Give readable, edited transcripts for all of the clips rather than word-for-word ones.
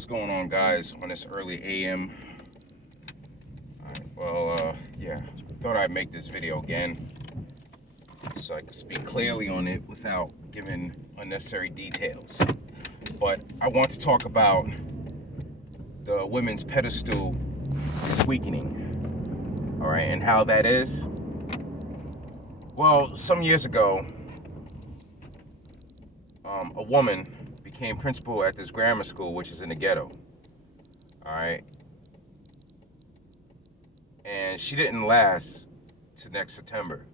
What's going on, guys, on this early AM? Yeah, thought I'd make this video again so I could speak clearly on it without giving unnecessary details. But I want to talk about the women's pedestal is weakening, all right, and how that is. Well, some years ago, a woman became principal at this grammar school, which is in the ghetto, all right? And she didn't last to next September.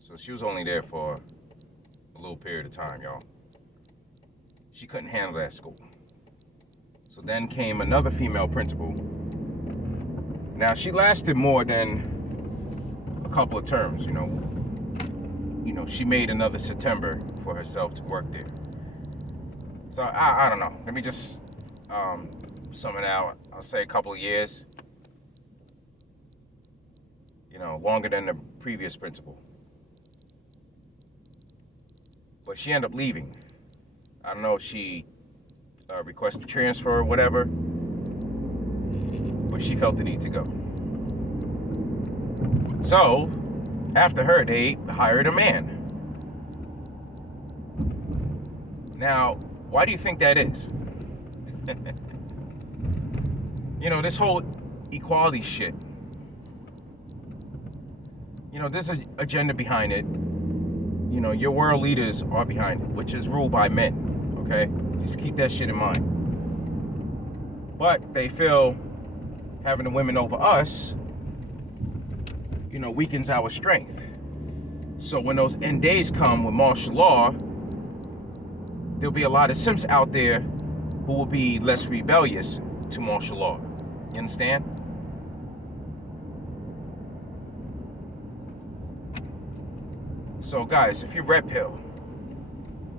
So she was only there for a little period of time, y'all. She couldn't handle that school. So then came another female principal. Now, she lasted more than a couple of terms, you know, she made another September for herself to work there. So I don't know. Let me just sum it out. I'll say a couple of years. Longer than the previous principal. But she ended up leaving. I don't know if she requested transfer or whatever, but she felt the need to go. So, after her, they hired a man. Now, why do you think that is? This whole equality shit. There's an agenda behind it. Your world leaders are behind it, which is ruled by men, okay? Just keep that shit in mind. But they feel having the women over us, weakens our strength. So when those end days come with martial law, there'll be a lot of simps out there who will be less rebellious to martial law. You understand? So guys, if you're Red Pill,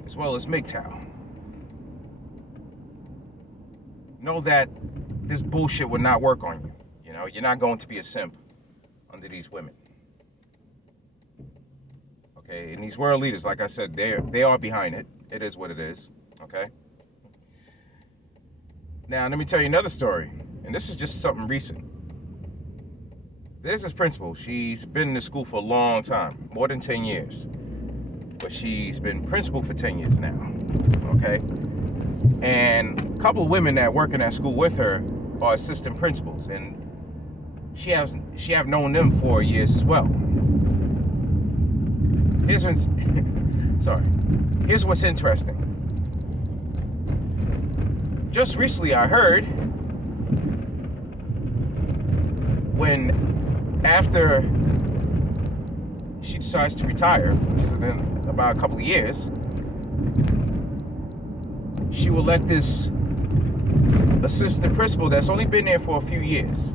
as well as MGTOW, know that this bullshit will not work on you. You're not going to be a simp under these women. Okay, and these world leaders, like I said, they are behind it. It is what it is, okay? Now, let me tell you another story, and this is just something recent. There's this principal. She's been in the school for a long time, more than 10 years. But she's been principal for 10 years now, okay? And a couple of women that work in that school with her are assistant principals, and she have known them for years as well. Here's what's interesting. Just recently I heard after she decides to retire, which is in about a couple of years, she will let this assistant principal that's only been there for a few years,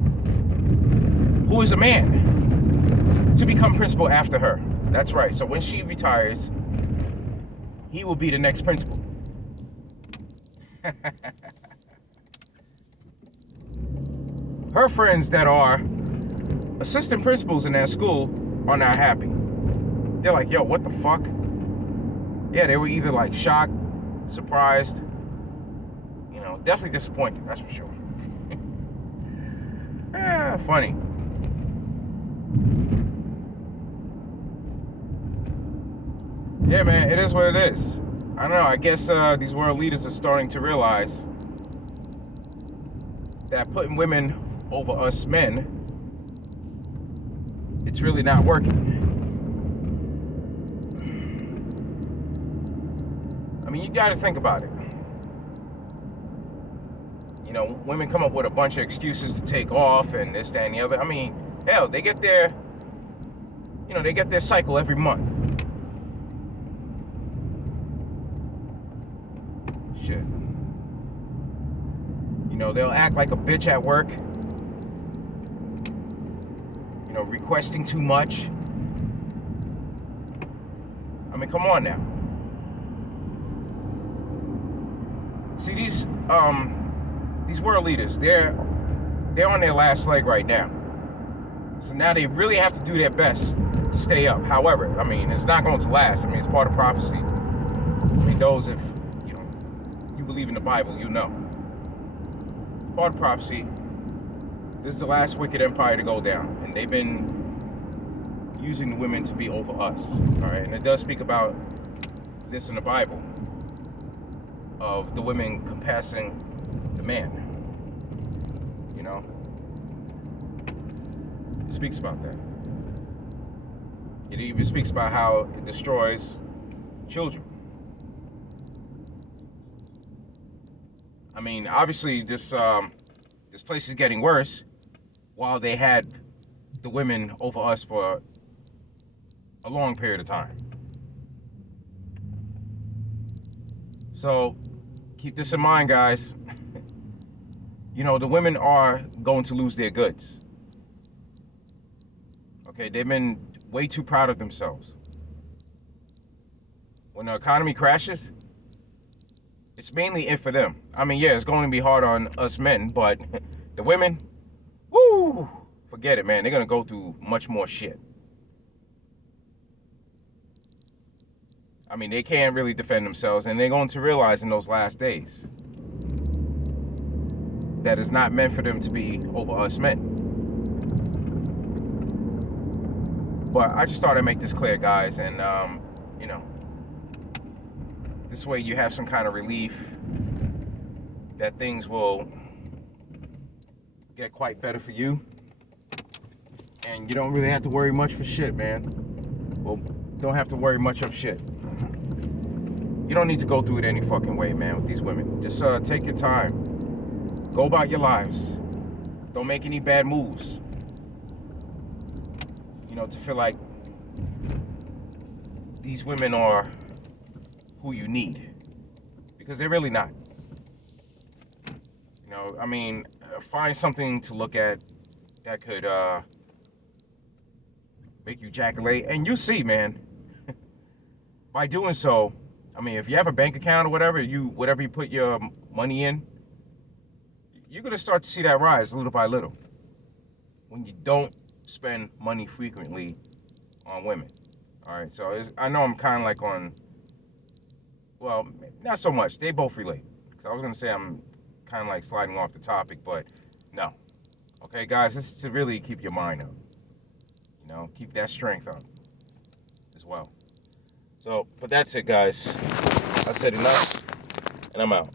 who is a man, to become principal after her. That's right. So when she retires, he will be the next principal. Her friends that are assistant principals in that school are not happy. They're like, yo, what the fuck? Yeah, they were either like shocked, surprised, definitely disappointed, that's for sure. Funny. Yeah, man, it is what it is. I don't know, I guess these world leaders are starting to realize that putting women over us men, it's really not working. I mean, you gotta think about it. Women come up with a bunch of excuses to take off and this, that, and the other. I mean, hell, they get their cycle every month. Shit. They'll act like a bitch at work. Requesting too much. I mean, come on now. See, these world leaders, they're on their last leg right now. So now they really have to do their best to stay up. However, I mean, it's not going to last. I mean, it's part of prophecy. I mean, those, if you believe in the Bible, you know. part of prophecy. This is the last wicked empire to go down, and they've been using the women to be over us. All right, and it does speak about this in the Bible of the women compassing the man. You know, it speaks about that. It even speaks about how it destroys children. I mean, obviously, this place is getting worse, while they had the women over us for a long period of time. So keep this in mind, guys. You know, the women are going to lose their goods. Okay, they've been way too proud of themselves. When the economy crashes, it's mainly it for them. I mean, yeah, it's going to be hard on us men, but the women, woo, forget it, man. They're going to go through much more shit. I mean, they can't really defend themselves, and they're going to realize in those last days that it's not meant for them to be over us men. But I just thought I'd make this clear, guys, and, you know, this way you have some kind of relief that things will get quite better for you. And you don't really have to worry much for shit, man. Well, don't have to worry much of shit. You don't need to go through it any fucking way, man, with these women. Just take your time. Go about your lives. Don't make any bad moves. You know, to feel like these women are who you need. Because they're really not. You know, I mean, find something to look at that could make you ejaculate. And you see, man, by doing so, I mean, if you have a bank account or whatever you put your money in, you're going to start to see that rise little by little when you don't spend money frequently on women. All right, so I know I'm kind of like on, well, not so much. They both relate. Because I was going to say I'm kind of like sliding off the topic, but no. Okay, guys, this is to really keep your mind up. You know, keep that strength up as well. So, but that's it, guys. I said enough, and I'm out.